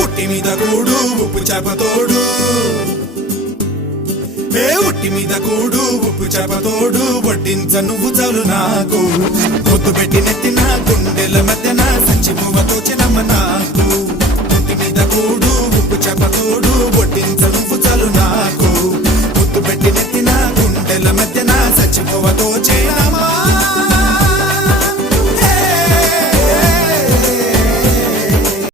ఉట్టి మీద కూడు ఉప్పు చేపతోడు ఉట్టి మీద కూడు ఉప్పు చేపతోడు వడ్డించ నువ్వు చాలు నాకు పొద్దు పెట్టి నెత్తిన గుండెల మధ్యన సంచి పువ్వతో చినమ్మ నాకు ఉట్టి మీద కూడు